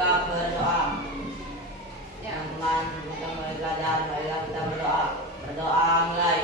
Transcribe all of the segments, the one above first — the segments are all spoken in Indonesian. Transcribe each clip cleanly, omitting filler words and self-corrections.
kita berdoa. Teman-teman, kita mulai belajar. Marilah kita berdoa. Berdoa mulai.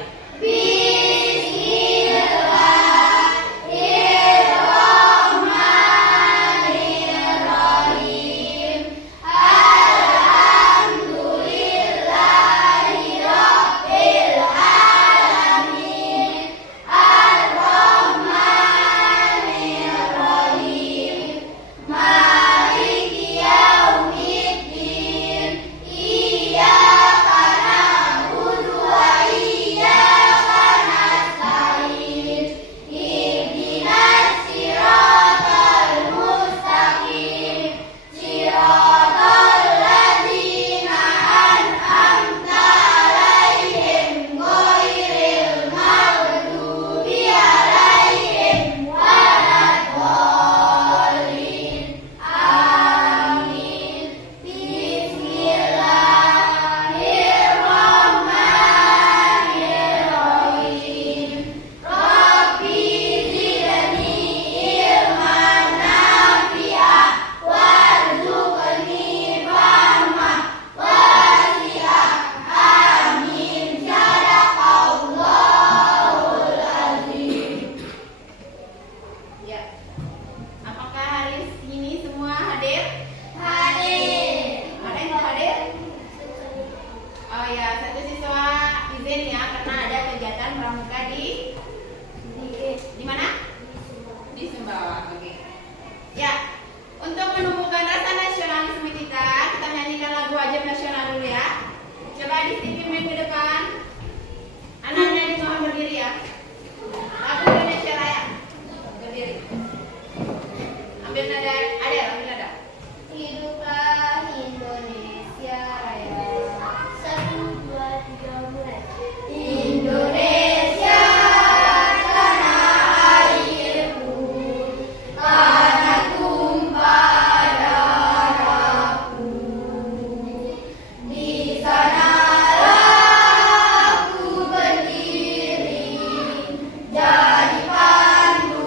Jadi pandu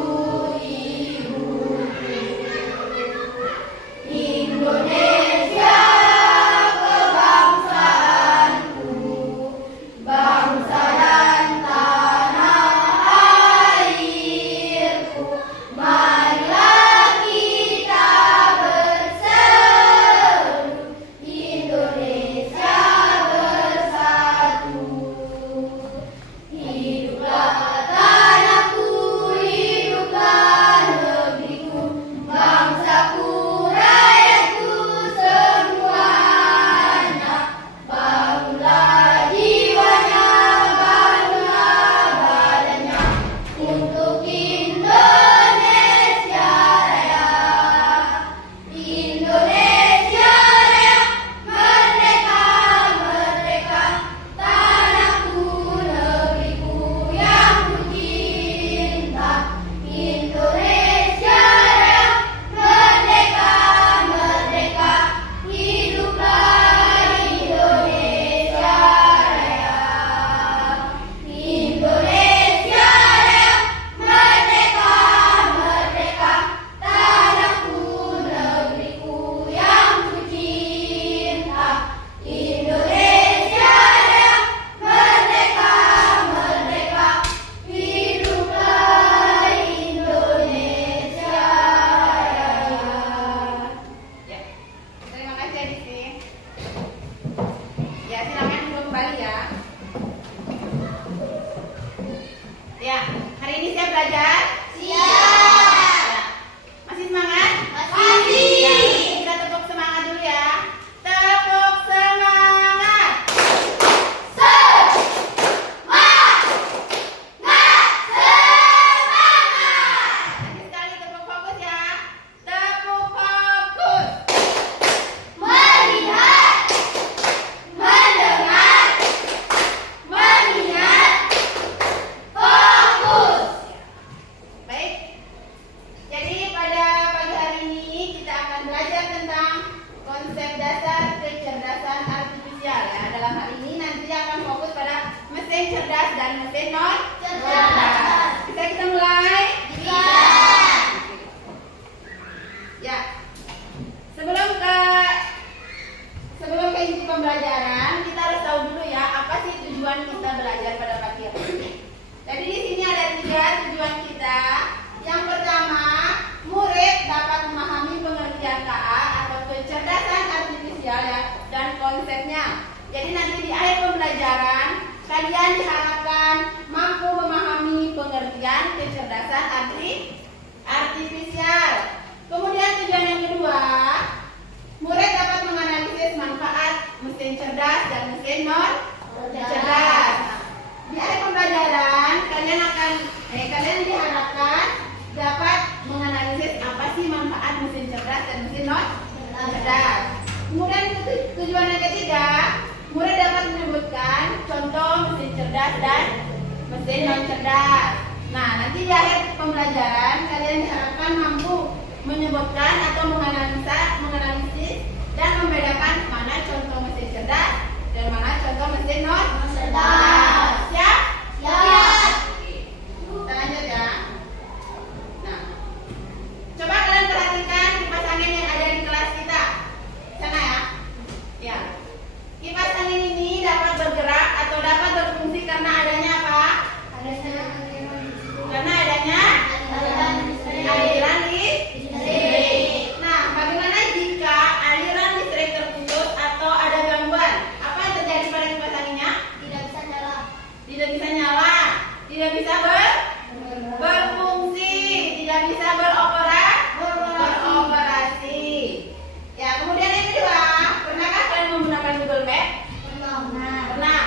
pembelajaran, kalian diharapkan mampu memahami pengertian kecerdasan artifisial. Kemudian tujuan yang kedua, murid dapat menganalisis manfaat mesin cerdas dan mesin non cerdas. Di akhir pembelajaran, kalian diharapkan dapat menganalisis apa sih manfaat mesin cerdas dan mesin non cerdas. Kemudian tujuan yang ketiga, murid dapat menyebutkan contoh mesin cerdas dan mesin non cerdas. Nah, nanti di akhir pembelajaran kalian diharapkan mampu menyebutkan atau menganalisis dan membedakan mana contoh mesin cerdas dan mana contoh mesin non cerdas. Siap? Siap. Kita lanjut ya. Nah, coba kalian perhatikan kipas angin yang ada di kelas kita. Sana ya. Ya. Kipas angin ini dapat bergerak atau dapat berfungsi karena adanya apa? Karena adanya aliran listrik. Nah, bagaimana jika aliran listrik terputus atau ada gangguan? Apa yang terjadi pada kipas anginnya? Tidak bisa nyala. Tidak bisa nyala. Tidak bisa berfungsi. Tidak bisa beroperasi. Ya, kemudian yang kedua, pernahkah kalian menggunakan Google Map? Pernah.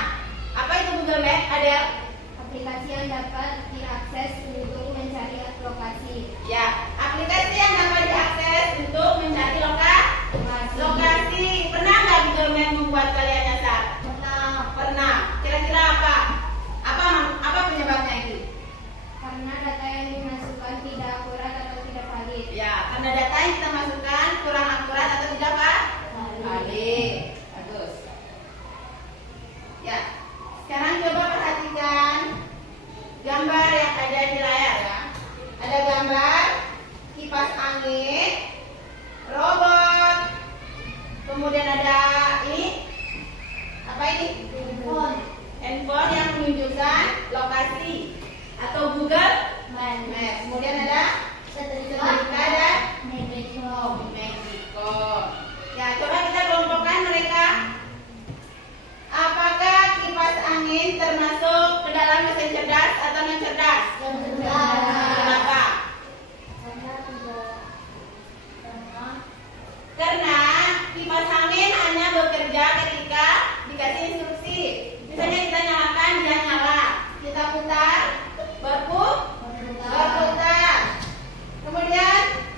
Apa itu Google Map, Adel? Aplikasi yang dapat diakses untuk mencari lokasi. Ya, aplikasi yang dapat diakses untuk mencari lokasi. Pernah nggak Google Map membuat kalian nyasar? Pernah. Kira-kira apa? Apa penyebabnya itu? Karena data yang dimasukkan tidak akurat atau tidak valid. Ya, karena data yang kita masukkan kurang akurat atau tidak valid. Bagus. Ya, sekarang coba perhatikan gambar yang ada di layar ya. Ada gambar kipas angin, robot, kemudian ada ini apa ini? Handphone yang menunjukkan lokasi atau Google Maps. Kemudian ada setrika dan Mexico. Ya, coba kita kelompokkan mereka. Apakah kipas angin termasuk ke dalam mesin cerdas atau non cerdas? Kenapa? Karena kipas angin hanya bekerja ketika dikasih instruksi. Misalnya kita nyalakan, dia nyala. Kita putar, berputar. Kemudian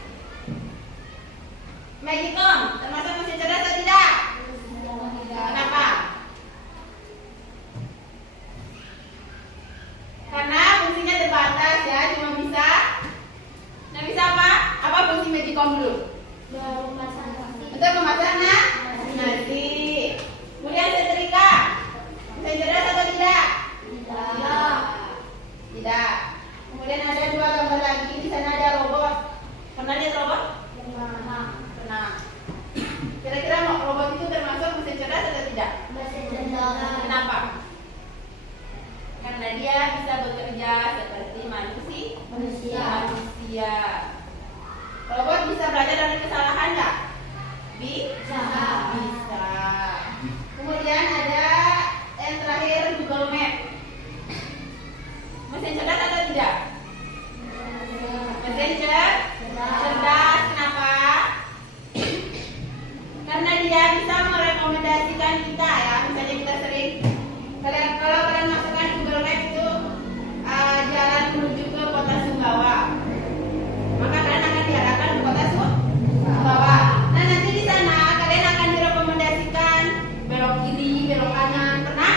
Magicom termasuk mesin cerdas atau tidak? Kenapa? Karena fungsinya terbatas ya, cuma bisa. Nah, bisa apa? Apa fungsi Magicom dulu? Untuk memasang nasi. Kemudian setrika, mesin cerdas atau tidak? Tidak. Kemudian ada dua gambar lagi. Di sana ada robot. Pernah lihat robot? Pernah. Kira-kira robot itu termasuk mesin cerdas atau tidak? Kenapa? Karena dia bisa bekerja seperti manusia. Robot bisa belajar dari kesalahan nggak? Bisa. Kemudian ada yang terakhir Google Map. Mesin cerdas atau tidak? Mesin cerdas. Kenapa? Karena dia bisa merekomendasikan kita ya. Misalnya kita sering kalau kalian masukkan Google Map itu jalan menuju ke kota Sumbawa, maka kalian akan diarahkan ke kota Sumbawa. Nah, nanti di sana kalian akan direkomendasikan belok kiri, belok kanan. Pernah?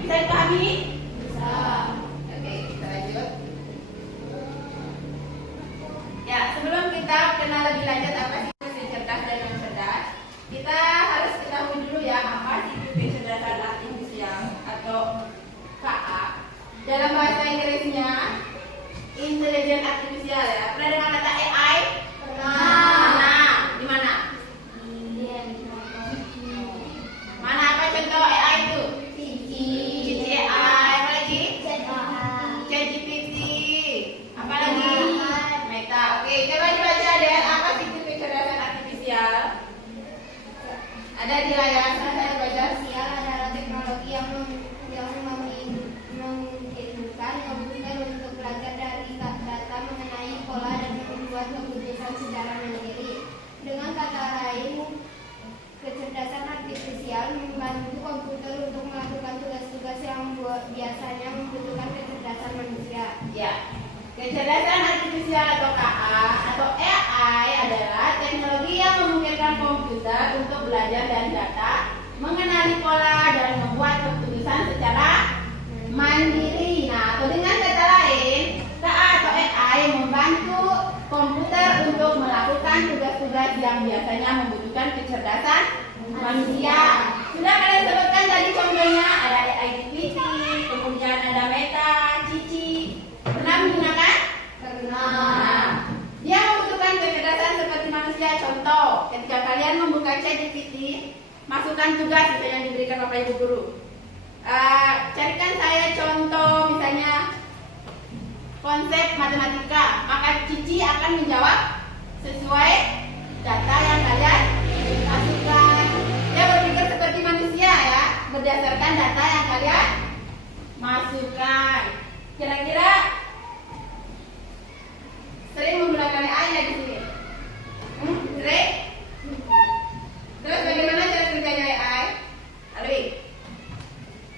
Bisa dipahami? Bisa. Oke, kita lanjut. Ya, sebelum kita kenal lebih lanjut apa sih mesin cerdas dan non cerdas, kita harus ketahui dulu ya apa sih kecerdasan artifisial atau KA. Dalam bahasa Inggrisnya intelligent artificial ya. Pernah dengar kata AI? Pernah. Di mana? Mana apa contoh AI itu? AI. Apa lagi? ChatGPT. Apa lagi? Meta. Oke, coba dibaca deh apa sih kecerdasan dengan secara mandiri. Dengan kata lain, kecerdasan artifisial membantu komputer untuk melakukan tugas-tugas yang biasanya membutuhkan kecerdasan manusia. Ya, kecerdasan artifisial atau KA atau AI adalah teknologi yang memungkinkan komputer untuk belajar dari data, mengenali pola, dan membuat keputusan secara mandiri. Nah, atau dengan kata lain, KA atau AI membantu komputer untuk melakukan tugas-tugas yang biasanya membutuhkan kecerdasan manusia. Sudah kalian sebutkan tadi contohnya, ada AI GPT, kemudian ada Meta, Cici. Pernah menggunakan? Pernah. Dia membutuhkan kecerdasan seperti manusia. Contoh, ketika kalian membuka ChatGPT, masukkan tugas misalnya yang diberikan Bapak Ibu guru. Carikan saya contoh misalnya konsep matematika, maka Cici akan menjawab sesuai data yang kalian masukkan. Dia berpikir seperti manusia ya, berdasarkan data yang kalian masukkan. Kira-kira sering menggunakan AI ya di sini? Sering? Terus bagaimana cara kerjanya AI? Alwi,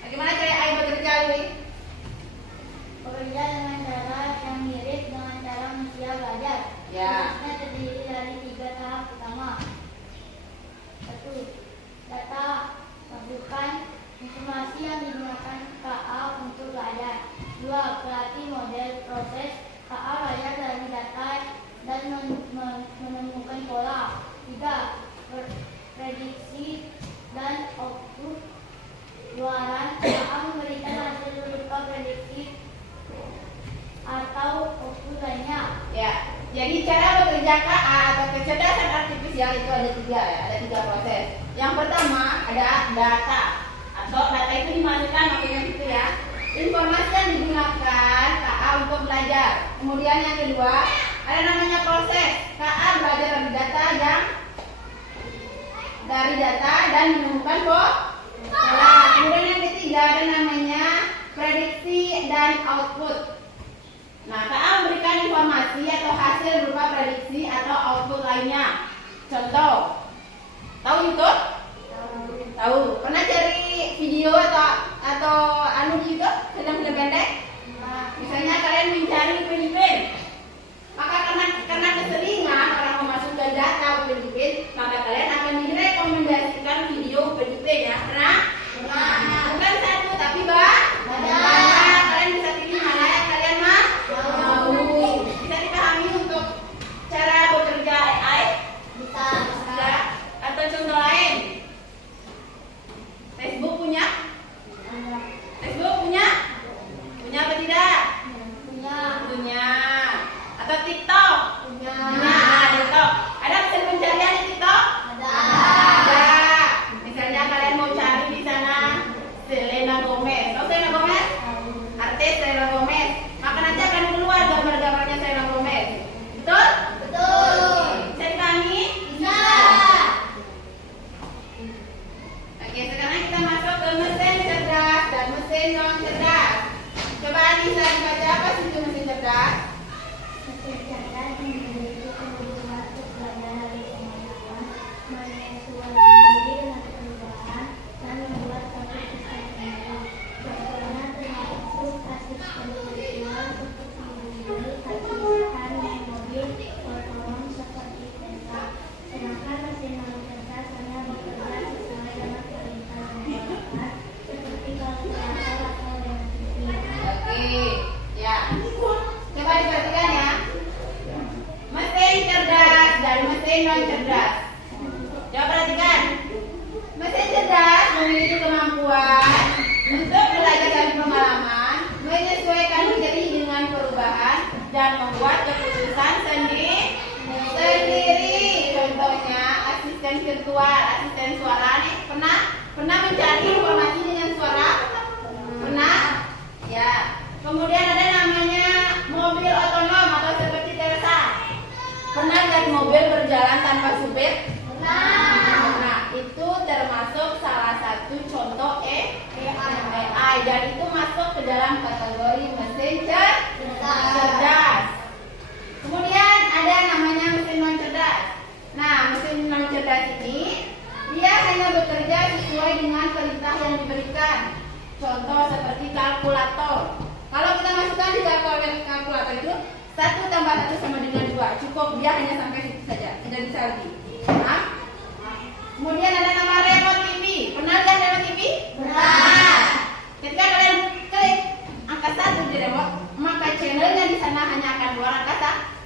bagaimana cara AI bekerja, Alwi? Bekerja dengan cara yang mirip dengan cara manusia belajar. Ya. Prosesnya terdiri dari 3 tahap utama. 1. Data. Masukkan informasi yang digunakan KA untuk belajar. 2. Pelatih model proses. KA belajar dari data dan menemukan pola. 3. Prediksi dan output luaran. KA memberikan hasil berupa prediksi atau output lainnya. Ya, jadi cara bekerja KA atau kecerdasan artifisial itu ada 3 ya, ada 3 proses. Yang pertama ada data, atau data itu dimasukkan maksudnya gitu ya. Informasi yang digunakan KA untuk belajar. Kemudian yang kedua ada namanya proses. KA belajar dari data dan menemukan pola. Kemudian yang ketiga ada namanya prediksi dan output. Nah, KA memberikan informasi atau hasil berupa prediksi atau output lainnya. Contoh, tahu YouTube? Tahu. Pernah cari video atau di YouTube film-film pendek? Misalnya kalian mencari Upin Ipin, maka karena keseringan orang memasukkan data Upin Ipin, maka kalian akan direkomendasikan video Upin Ipin ya. Pernah? Bukan satu tapi banyak. Kalian bisa pilih mana yang kalian mau. Bisa dipahami untuk cara bekerja AI? Bisa. Atau contoh lain? Facebook punya? Facebook punya? Punya apa tidak? Punya. Atau TikTok? Punya. TikTok. Ada mesin pencarian di TikTok? Ada. Misalnya kalian mau cari di sana Selena Gomez. Tahu Selena Gomez? Artis Selena Gomez. Maka nanti akan keluar gambar-gambarnya Selena Gomez. Betul? Betul. Bisa dipahami? Bisa. Oke, sekarang kita masuk ke mesin cerdas dan mesin non cerdas. Coba Anissa dibaca apa sih itu mesin cerdas? Mesin cerdas memiliki kebutuhan untuk belajar dari pengalaman, menyesuaikan diri dengan perubahan, dan membuat satu sistem sendiri. Contohnya termasuk asisten virtual untuk menghubungi asisten mobil otonom seperti Tesla. Sedangkan mesin non cerdas hanya bekerja sesuai dengan perintah pembuatan seperti kalkulator atau dengan TV. Oke, ya. Coba diperhatikan ya. Mesin cerdas dan mesin non cerdas. Coba perhatikan. Mesin cerdas memiliki kemampuan untuk belajar dari pengalaman, menyesuaikan diri dengan perubahan, dan membuat keputusan sendiri. Contohnya asisten virtual, asisten suara nih. Pernah mencari informasi dengan suara? Pernah? Ya. Kemudian ada namanya mobil otonom atau seperti Tesla. Pernah lihat mobil berjalan tanpa supir? Nah, itu termasuk salah satu contoh AI dan itu masuk ke dalam kategori mesin cerdas. Kemudian ada namanya mesin Contoh seperti kalkulator. Kalau kita masukkan di kalkulator itu 1 tambah 1 sama dengan 2. Cukup, dia hanya sampai situ saja, tidak bisa lebih. Nah, kemudian ada nama remote TV. Pernah lihat remote TV? Pernah. Ketika kalian klik angka 1 di remote, maka channelnya di sana hanya akan keluar angka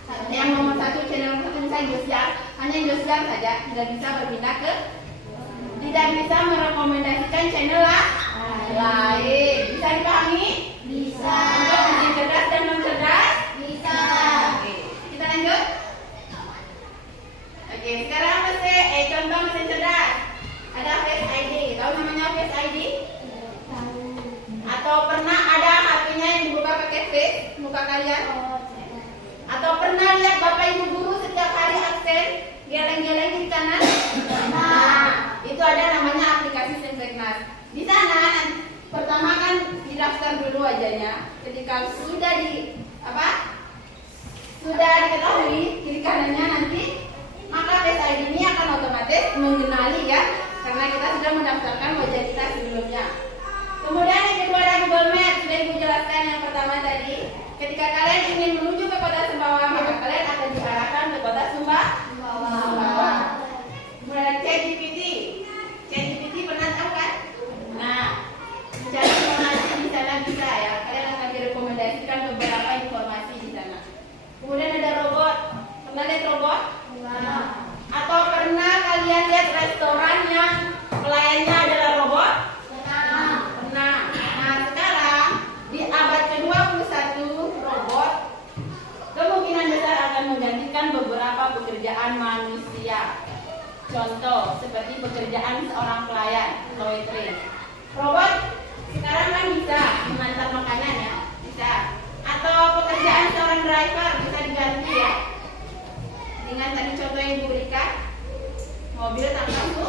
1. Yang nomor 1, channel nomor 1 misalnya Indosiar, hanya Indosiar saja, tidak bisa berpindah ke, tidak bisa merekomendasikan channel lain. Bisa dipahami? Bisa. Untuk mesin cerdas dan non cerdas? Bisa. Oke, kita lanjut. Oke, sekarang contoh mesin cerdas. Ada Face ID. Tahu namanya Face ID? Tahu. Atau pernah ada HP-nya yang dibuka pakai face muka kalian? Atau pernah lihat Bapak Ibu guru setiap hari absen geleng-geleng di kanan? Nah, itu ada namanya aplikasi Sinseknas. Di sana pertama kan didaftar dulu wajahnya. Ketika sudah sudah diketahui kiri kanannya nanti, maka Face ID ini akan otomatis mengenali ya, karena kita sudah mendaftarkan wajah kita sebelumnya. Kemudian yang kedua ada Google Maps. Sudah Ibu jelaskan yang pertama tadi. Ketika kalian ingin menuju ke kota Sumbawa, maka kalian akan diarahkan ke kota Sumbawa. Kemudian ChatGPT. ChatGPT pernah tahu kan? Nah, mencari informasi di sana bisa ya. Kalian akan direkomendasikan beberapa informasi di sana. Kemudian ada robot. Pernah lihat robot? Atau pernah kalian lihat restoran yang pelayannya adalah robot? Pernah. Nah, sekarang di abad ke-21 robot kemungkinan besar akan menggantikan beberapa pekerjaan manusia. Contoh seperti pekerjaan seorang pelayan atau waitress. Robot sekarang kan bisa mengantar makanan ya, bisa. Atau pekerjaan seorang driver bisa diganti ya. Dengan tadi contoh yang diberikan, mobil tanpa lampu.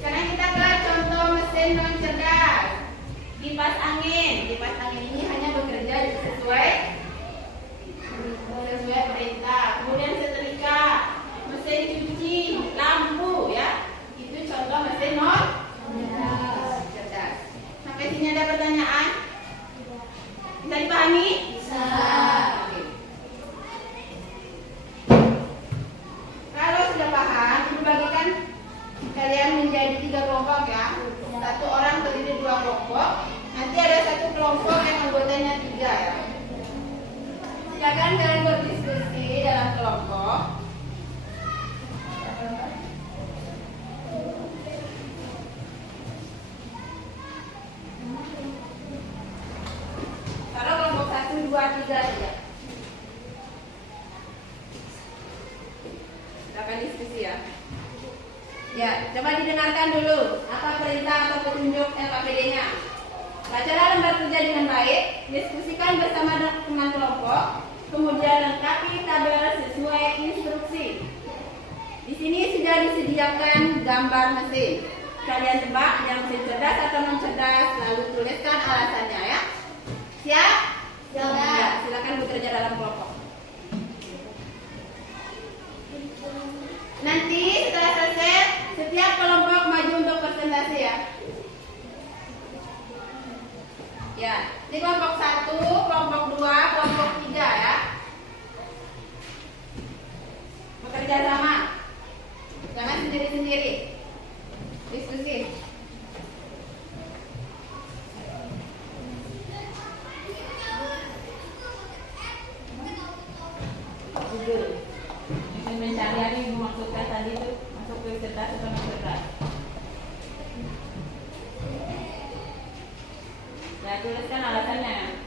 Sekarang kita ke contoh mesin non cerdas. Kipas angin. Kipas angin ini hanya bekerja sesuai perintah. Kemudian setrika, mesin cuci, lampu ya. Itu contoh mesin non cerdas. Sampai sini ada pertanyaan? Bisa dipahami? Bisa. Oke. Kalau sudah paham, Ibu bagikan kalian menjadi 3 kelompok ya. Satu orang terdiri 2 kelompok. Nanti ada 1 kelompok yang anggotanya 3 ya. Silakan kalian berdiskusi dalam kelompok. Kalau kelompok 1, 2, 3 saja. Silakan diskusi ya. Ya, coba didengarkan dulu apa perintah atau petunjuk LKPD-nya. Bacalah lembar kerja dengan baik, diskusikan bersama dengan kelompok, kemudian lengkapi tabel sesuai instruksi. Di sini sudah disediakan gambar mesin. Kalian tebak yang mesin cerdas atau non cerdas, lalu tuliskan alasannya ya. Siap? Siap. Ya, silakan bekerja dalam kelompok. Nanti setelah selesai, setiap kelompok maju untuk presentasi ya. Ya, ini kelompok 1, kelompok 2, kelompok 3 ya. Bekerja sama. Jangan sendiri-sendiri. Diskusi. Google. Mencari yang Ibu maksudkan tadi itu masuk ke cerdas atau non cerdas. Ya, tuliskan alasannya.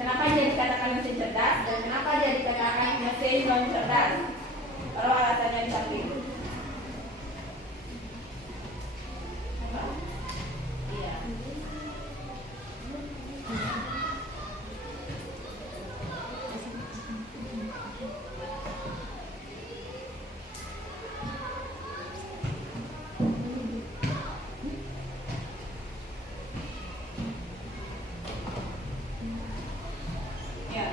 Kenapa dia dikatakan mesin cerdas dan kenapa dia dikatakan mesin non cerdas? Kalau alasannya disamping. Iya. Ya.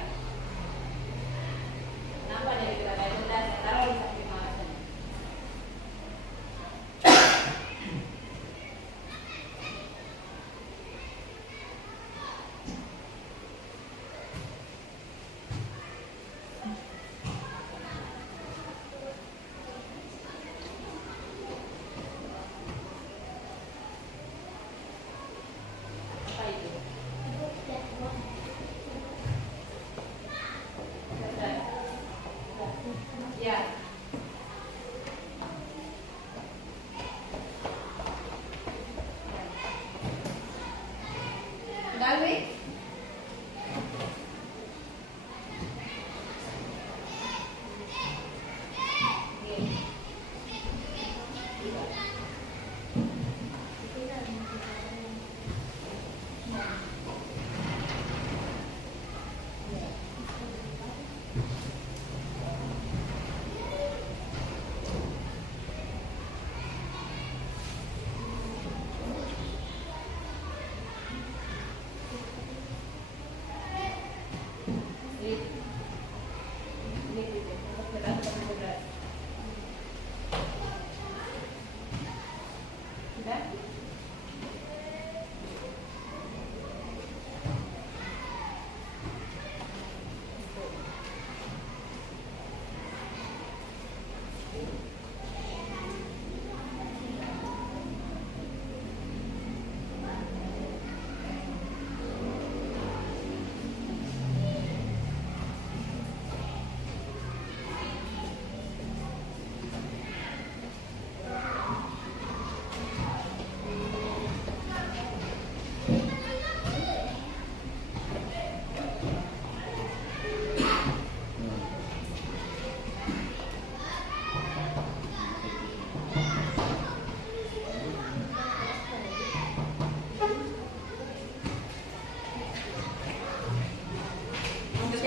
Sudah?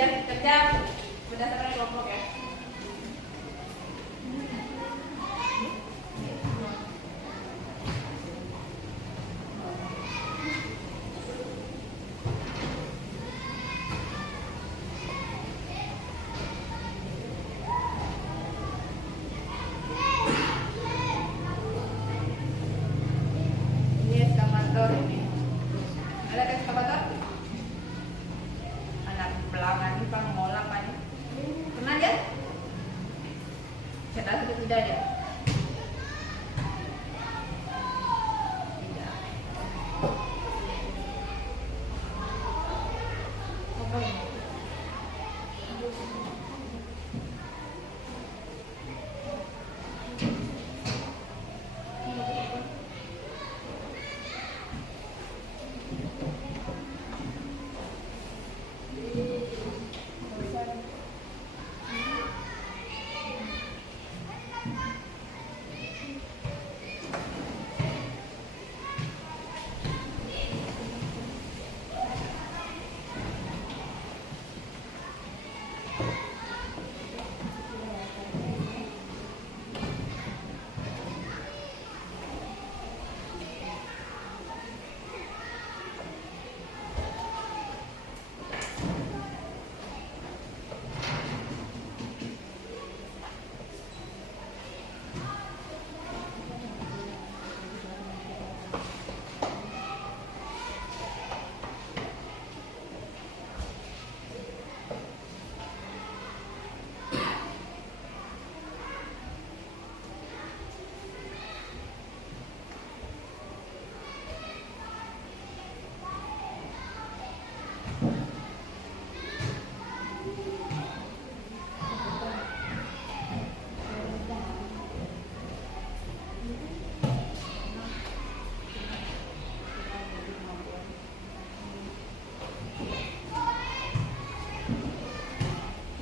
Kerja berdasarkan kelompok ya. Ini eskavator ini. Ada eskavator? Anak belangan ini pak ngolah pak ini. Pernah ya? Cerdas atau tidak ya? Tidak. Apa ini?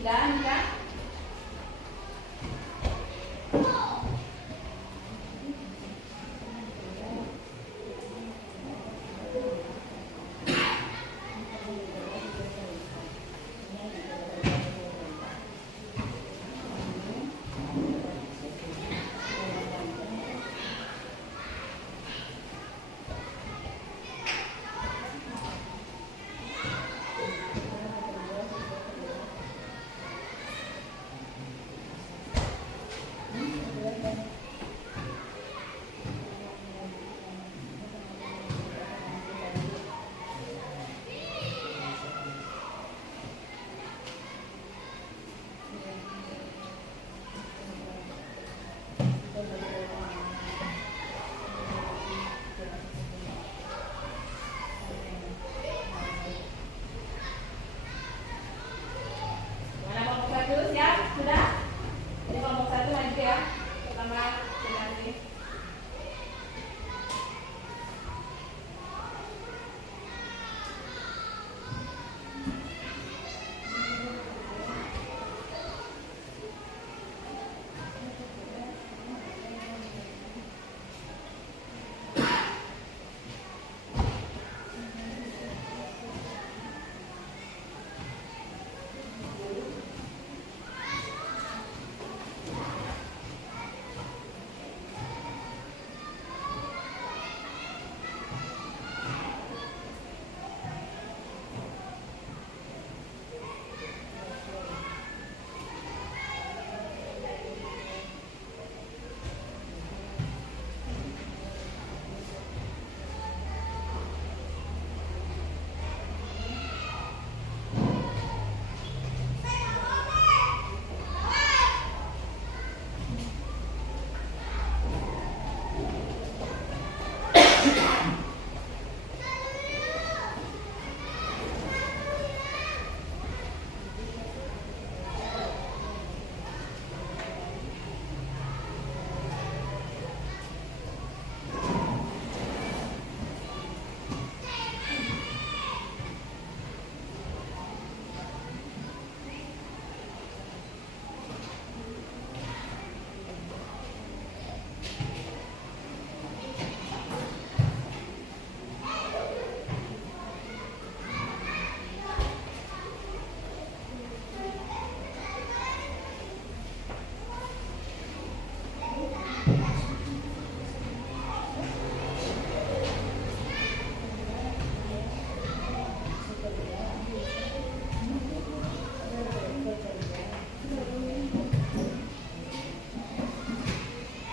Dan kan?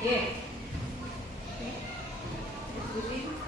Oke. Diskusi.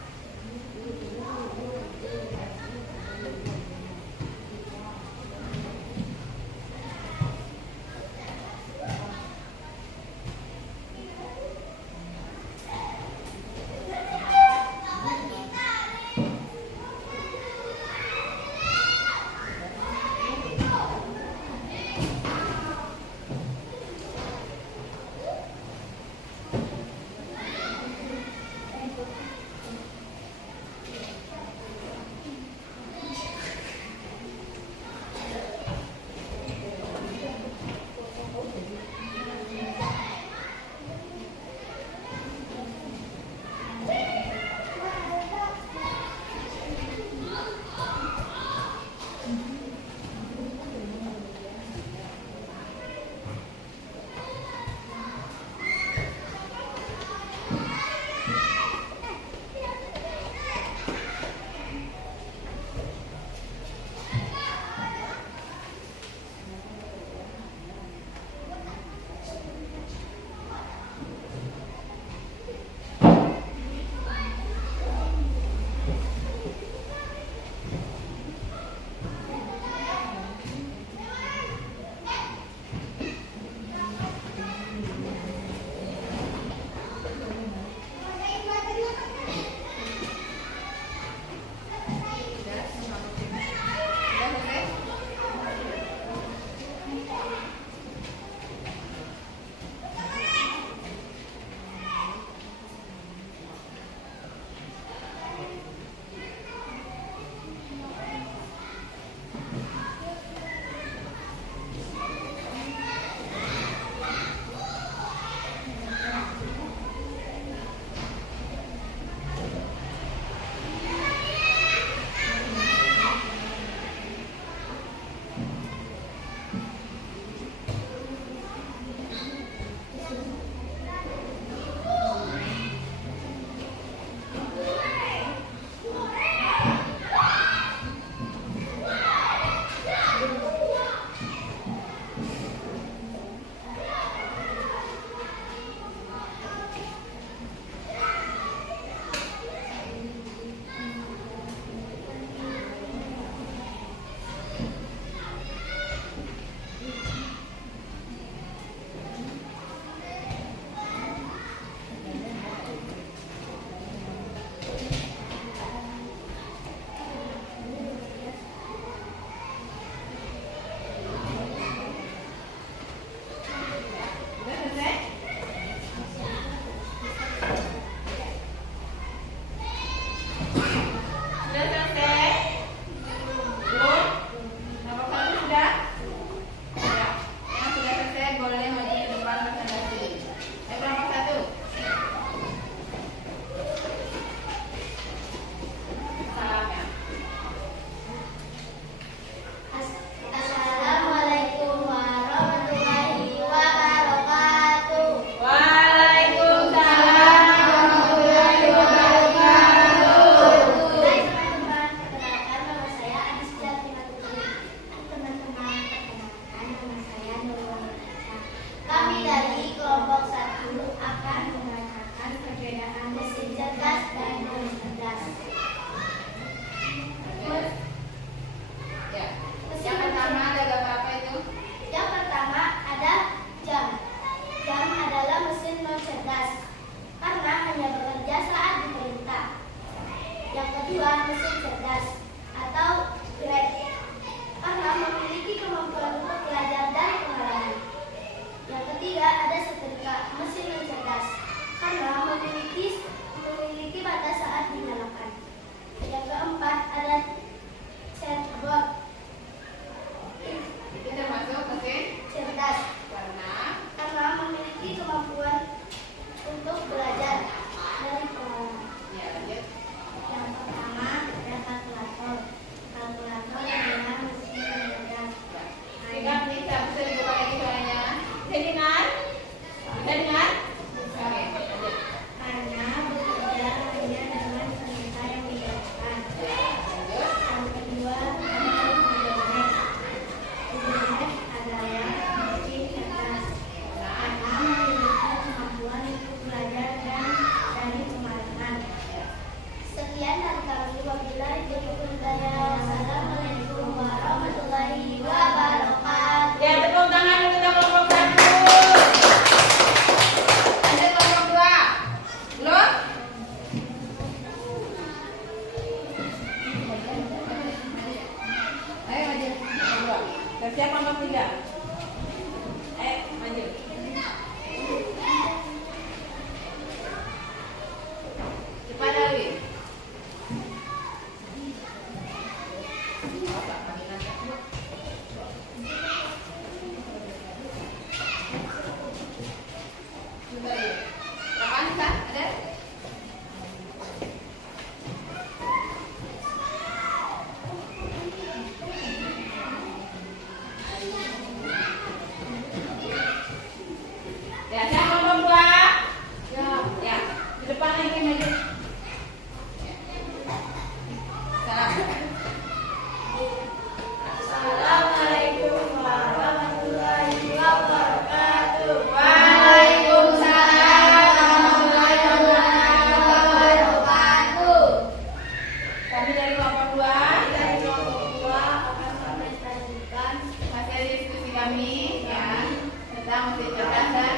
Sang mesin cerdas dan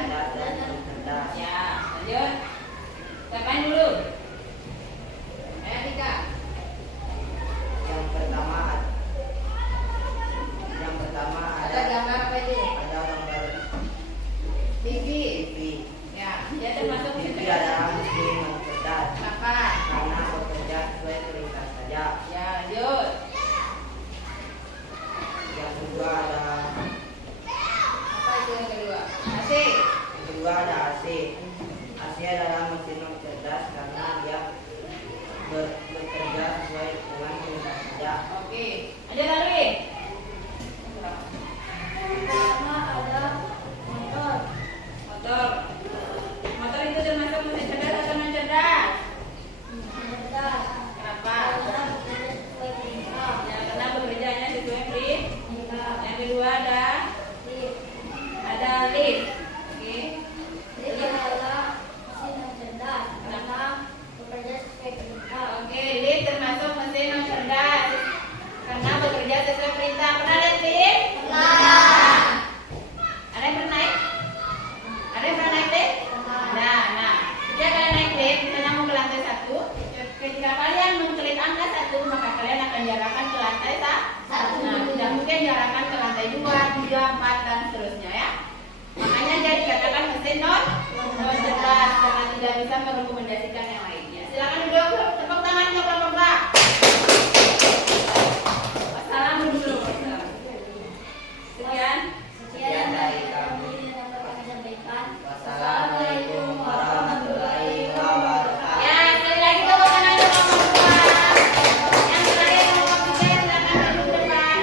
cerdas. ya, lanjut. Siapaan dulu? Ayo Rika. Yang pertama Ada gambar apa itu? ada gambar TV. TV. Ya, dia termasuk mesin TV cerdas. adalah mesin yang cerdas Kenapa? karena bekerja sesuai perintah saja. Ya, lanjut. Yang kedua ada Apa itu yang kedua? AC. Yang kedua ada AC. AC adalah mesin yang cerdas karena dia bekerja sesuai dengan perintah saja. Oke. Lanjut lagi. Pertama ada motor. Motor. Motor itu termasuk mesin cerdas atau non cerdas? Cerdas. Kenapa? Karena bekerja sesuai perintah. Ya, karena bekerjanya sesuai Perintah. Yang kedua ada lift. Oke. Ini adalah mesin yang cerdas karena bekerja sesuai perintah. Oke, lift termasuk mesin non cerdas karena bekerja sesuai perintah. Pernah lihat lift? Pernah. Ada yang pernah naik? Ada yang pernah naik lift? Nah, ketika kalian naik lift, misalnya mau ke lantai 1, ketika kalian mengklik angka 1, maka kalian akan diarahkan ke lantai 1. Nah, tidak mungkin diarahkan ke lantai 2, 3, 4, dan seterusnya ya. Makanya dia dikatakan mesin non cerdas karena tidak bisa merekomendasikan yang lainnya. Silakan duduk, tepuk tangan untuk Bapak. Wassalamu dulu. Sekian. Sekian dari kami yang dapat kami sampaikan. Wassalamualaikum warahmatullahi wabarakatuh. Ya, sekali lagi tepuk tangan untuk Bapak. Yang terakhir Bapak Pikir, silakan duduk depan.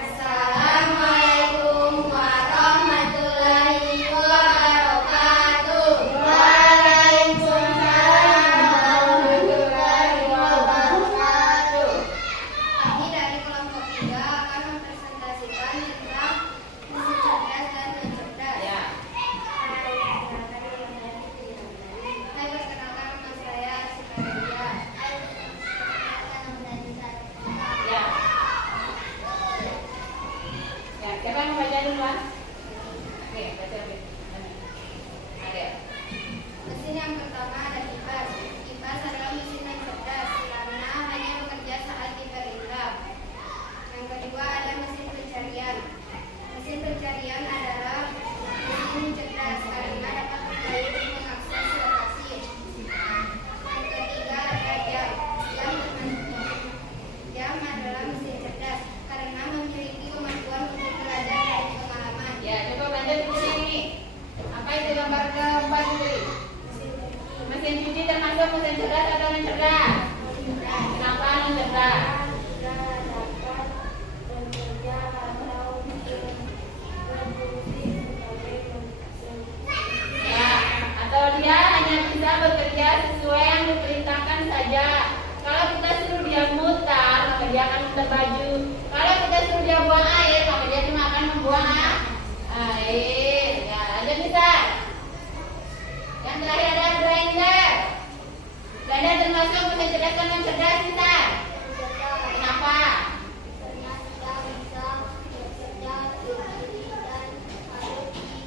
Assalamualaikum warahmatullahi wabarakatuh. Waalaikumsalam warahmatullahi wabarakatuh. Kami dari kelompok 3 akan mempresentasikan tentang mesin cerdas dan non cerdas. Ya. Hai, perkenalkan nama saya Sikaria. Ya. Ya, siapa yang mau baca duluan? Oke, baca Oke. Ada. Mesin yang pertama ada kipas. Kipas adalah mesin yang cerdas karena hanya bekerja saat diperintah. Yang kedua ada mesin pencarian. Mesin pencarian adalah mesin cerdas karena dapat membantu mengakses lokasi. Yang ketiga ada jam. Jam adalah mesin cerdas karena memiliki kemampuan untuk belajar dari pengalaman. Ya, coba baca di sini. Apa itu gambar keempat itu? Mesin cuci termasuk mesin cerdas atau non cerdas? Kenapa non cerdas? Ya, atau dia hanya bisa bekerja sesuai yang diperintahkan saja. Kalau kita suruh dia mutar, maka dia akan mutar baju. Kalau kita suruh dia buang air, maka dia cuma akan membuang air. Ya, lanjut bisa. Yang terakhir ada blender. Blender termasuk mesin cerdas dan non cerdas bisa. Kenapa?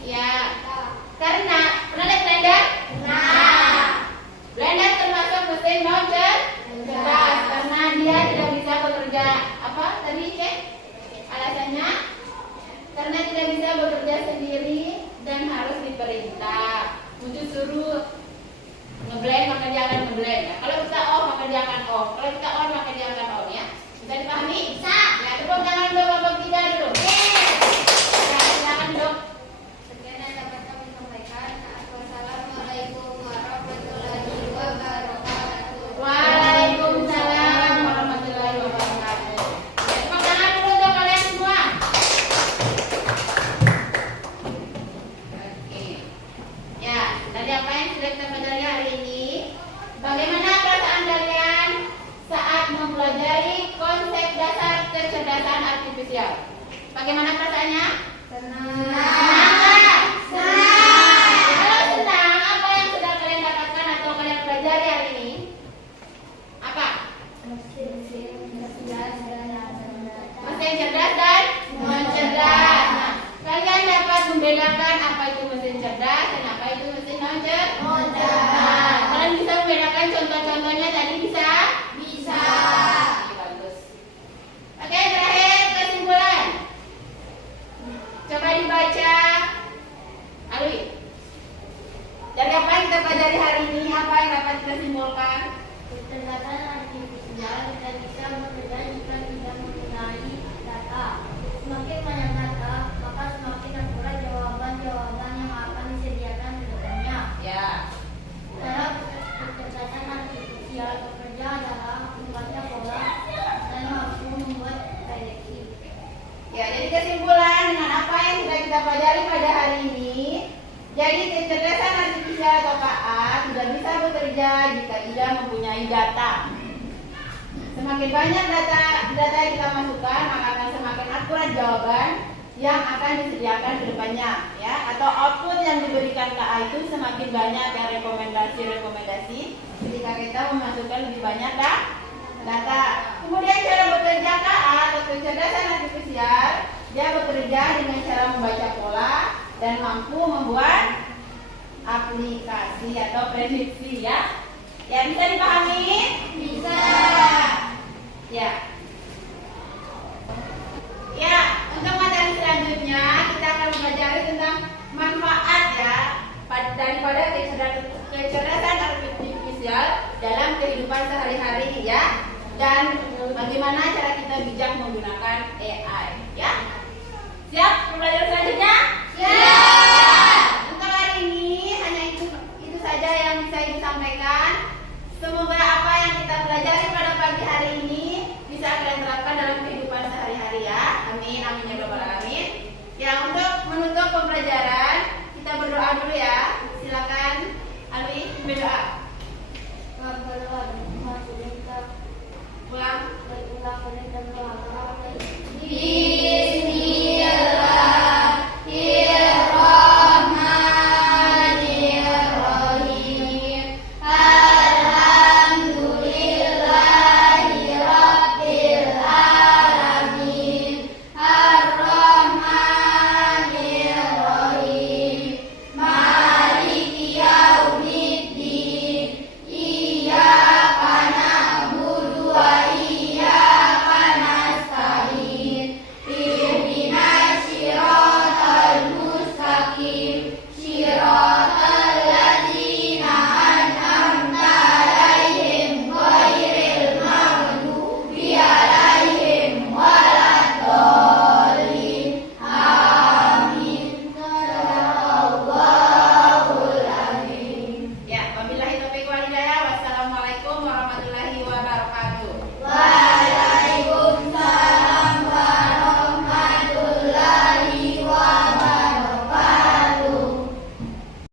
Ya, karena pernah lihat blender? Nah, blender termasuk mesin non cerdas karena dia tidak bisa bekerja apa tadi cek alasannya karena tidak bisa bekerja sendiri dan harus diperintah. Untuk suruh ngeblend maka dia akan ngeblend. Ya. Kalau kita off maka dia akan off. Kalau kita on maka dia akan on ya. Bisa dipahami? Bisa. Ya, tepuk tangan dulu Bapak kita dulu. Ya, silakan dok. Sekian yang dapat kami sampaikan. Wassalamualaikum warahmatullahi wabarakatuh. Waalaikumsalam warahmatullahi wabarakatuh. Ya, tepuk tangan dulu untuk kalian semua. Oke. Ya, tadi apa yang sudah kita pelajari hari ini? Bagaimana perasaan kalian saat mempelajari konsep dasar kecerdasan artifisial? membedakan apa itu mesin cerdas dan apa itu mesin non cerdas. Cerdas. Kalian bisa membedakan contoh-contohnya tadi bisa? Bisa. Oke, bagus. Oke, terakhir kesimpulan. Coba dibaca. Alwi. Dari apa yang kita pelajari hari ini, apa yang dapat kita simpulkan? Kecerdasan artifisial tidak bisa bekerja jika tidak menggunakan data. Semakin banyak data, maka semakin akurat jawaban-jawaban yang akan disediakan di depannya. Ya. Cara kecerdasan artifisial bekerja adalah membaca pola dan mampu membuat prediksi. Ya, jadi kesimpulan dengan apa yang sudah kita pelajari pada hari ini, jadi kecerdasan artifisial atau KA tidak bisa bekerja jika tidak mempunyai data. Semakin banyak data yang kita masukkan, maka akan semakin akurat jawaban yang akan disediakan ke depannya, ya. Atau output yang diberikan KA itu semakin banyak ya rekomendasi ketika kita memasukkan lebih banyak data. Kemudian cara bekerja KA atau kecerdasan artifisial, dia bekerja dengan cara membaca pola dan mampu membuat aplikasi atau prediksi, ya. Ya, bisa dipahami? Bisa. Ya. Ya, untuk materi selanjutnya kita akan mempelajari tentang manfaat ya daripada kecerdasan artifisial dalam kehidupan sehari-hari ya. Dan bagaimana cara kita bijak menggunakan AI, ya. Siap pembelajaran selanjutnya? Siap. Untuk hari ini hanya itu saja yang bisa Ibu sampaikan. Semoga apa yang kita pelajari pada pagi hari ini bisa kalian terapkan dalam kehidupan sehari-hari ya. Amin, amin ya rabbal alamin. Ya, untuk menutup pembelajaran kita berdoa dulu ya.